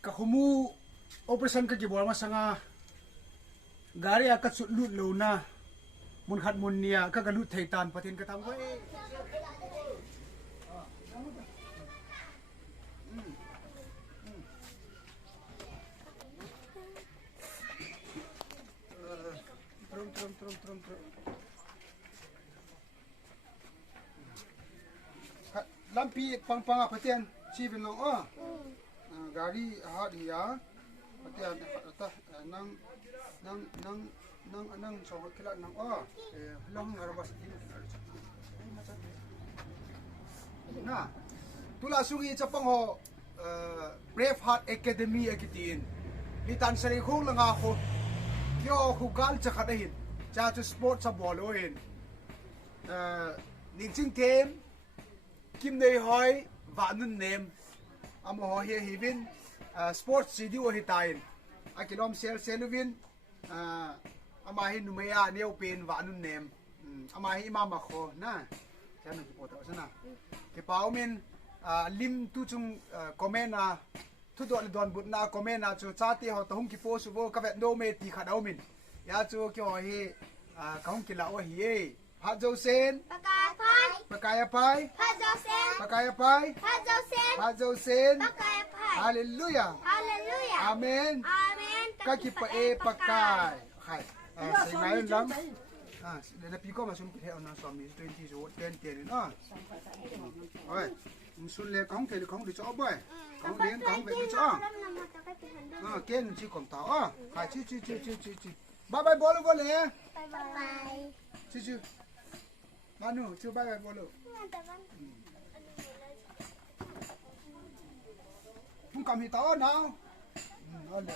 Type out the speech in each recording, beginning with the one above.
Kakumu operation kakibol masanga gari akat sutlut lo na mun khat mun nia kagalut thaitan patin katang ko Trum. Lampi pang patian sibin long gari hat hiya patian nang so kila nang long arabas na tula sugi chapang ho Brave Heart Academy akitin litan sari khong langa ho yo khugal chakhadahin cha chu sport sa boloin ningsing game kim nei hoi va nun nem amo ho he hivin sports video hitain akilom seluvin ama hi numaya neu pen va nun nem ama hi mama kho na chanu ki poto sana ke paumin lim tu chung comment na thu don but na comment na chu Chate ho to hung ki po su bo ka vet no me ti khadau min ya chu ki ho hi ka hung ki la o hi ha jo sen pakaya pai hallelujah amen kaki pa e pakai hai sai ngayon lang na piko masum ki he ona swami 20 so 10 na oi musul le kong ke kong di cho boy kong len kong ve di cho ken chi kom ta hai chi bye bye bolo bole chi Manu, coba bye bolo. Kami tahu now. Ole.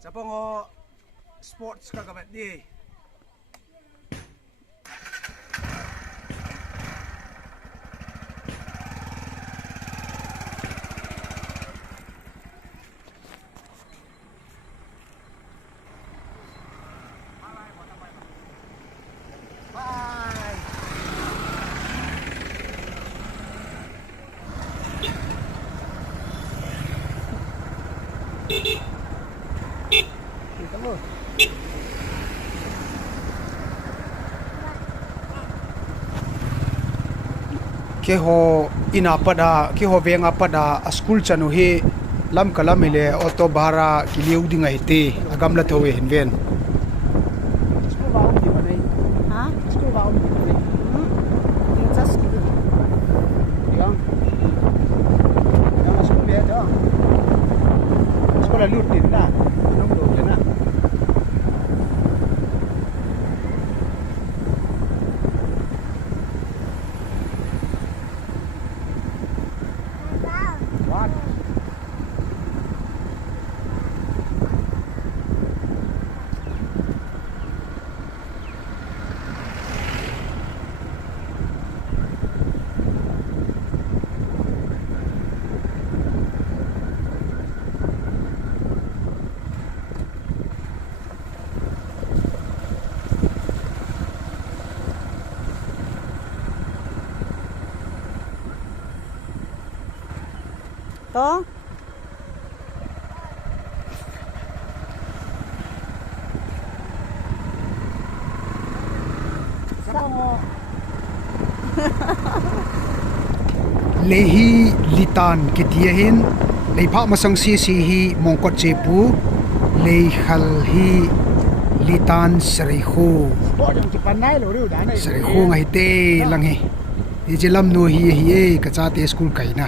Siapa ngo sports kagabat ni? Keho ina pada keho venga pada school chanu he lam kalam ile auto bara kiliu dinga hite agam la thowe hinven school ba um di ha school ba um di just yang school be da school la lut din na nong do na to lehi litan kitiahin leipa masang si hi mongkot chepu leikhal hi litan sarihu sarihu ngai te langhi ijelam no hi ka Chate school kaina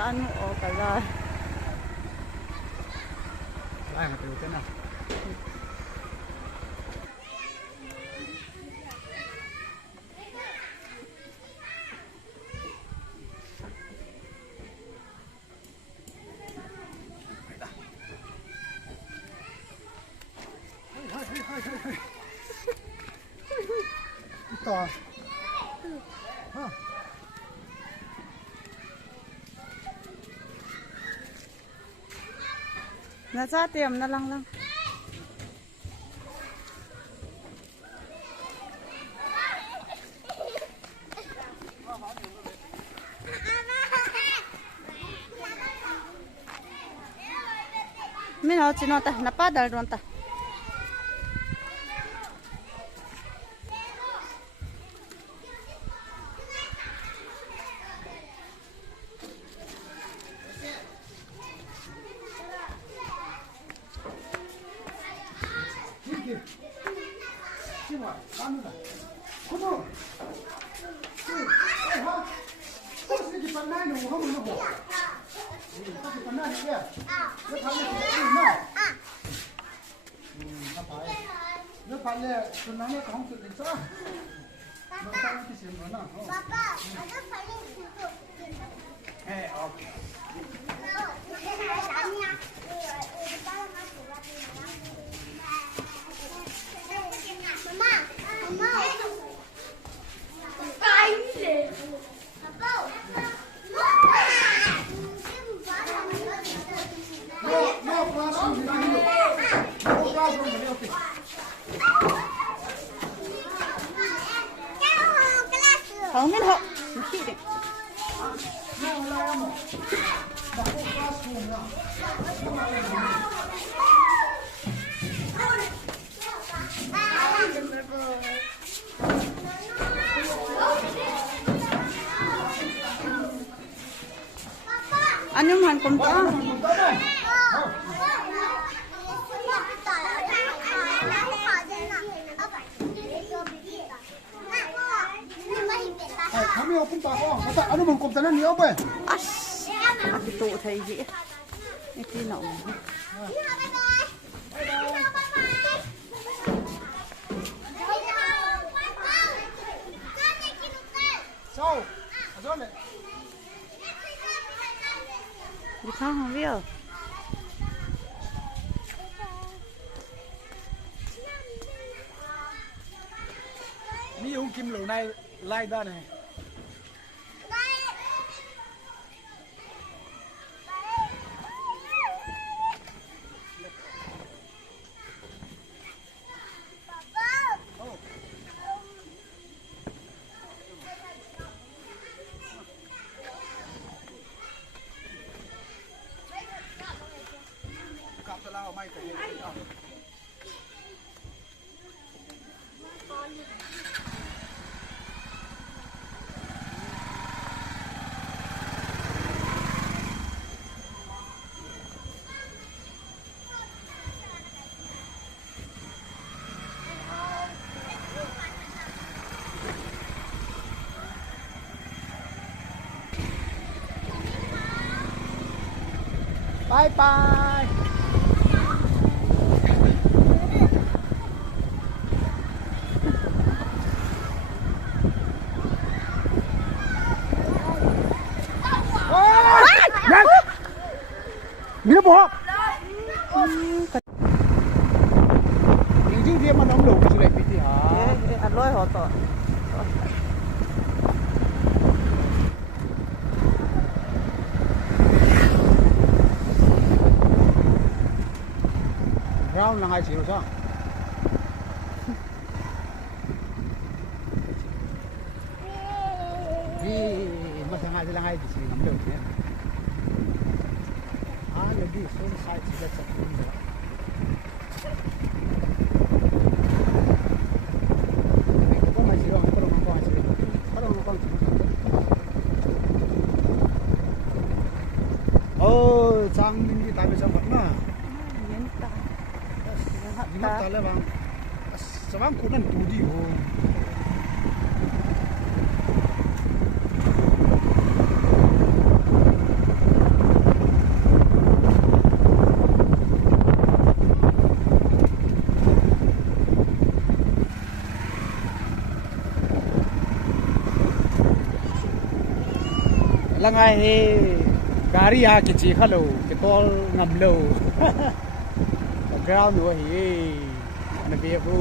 ano o pala. Ay, matutin na. Ito. Ha. Nasa tiyam na lang. Mino, sinota, napadal doon ta. Không biết hộ, chị đi. Anh nhưng mà cũng có. Kami open pa ko. Mata ano mong kumtanan niyo ba? Ito thay gì? Ito na. So, azole. Đi khang không biết. Mi yung kim lo này lai da này. Bye bye. Nghĩa bộ. Những gì mà nóng đủ cái này thì hả? Ăn lôi họ to. Rau là ngay xíu sao? Đi mà sang ngay là ngay chỉ ngắm được nhé. Lebih sun side sudah tertunda. Kau masih orang kalau mampu masih. Kalau mampu oh, sang ini tak bisa mana? Minta. Minta le bang. Sebab kunan tudi ho. langai he gari ha ki chi khalo ki tol ngam lo ground no he na be bu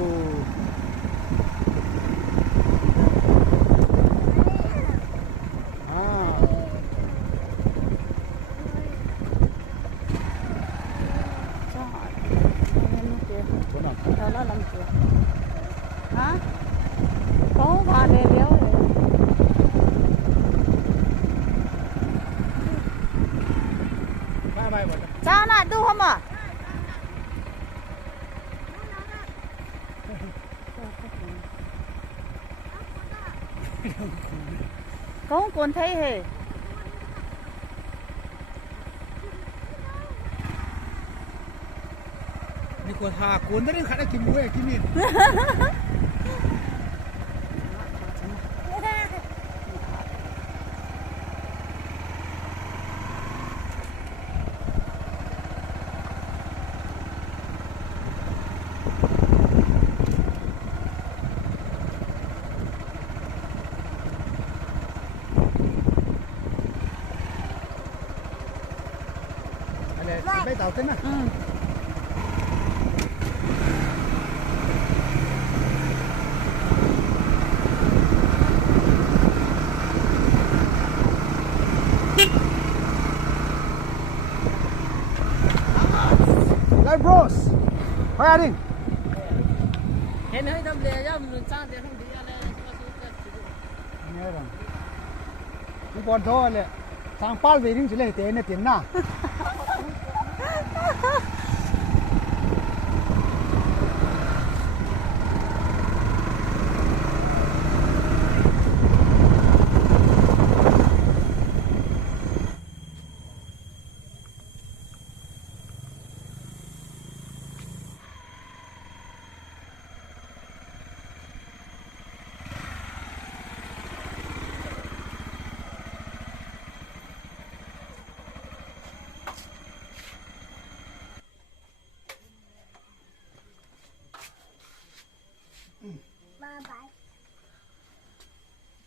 Đó là làm gì? Hả? Có ba đê béo rồi. Sao nè, đu không à? Có một con thấy hề. Còn hà cuốn đấy khá là kim mũi kim mìn. Đây tàu tính à? Đây bros, khoai đi. Hẹn hơi thăm lề cho mình sang để không đi ăn đây. Nghe rồi. Đi bọn thôi lệ. Sang pal về đi chỉ lấy tiền này tiền na.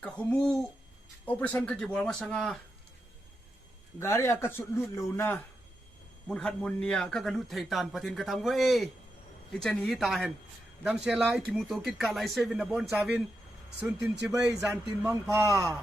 Kahumu operation kakibol masanga gari akat sutlut lo na mun khat mun nia ka galut theitan pathin ka thang we ichen hi ta hen dam sela ikimu to kit ka lai sevin na bon chavin suntin chibai jantin mangpha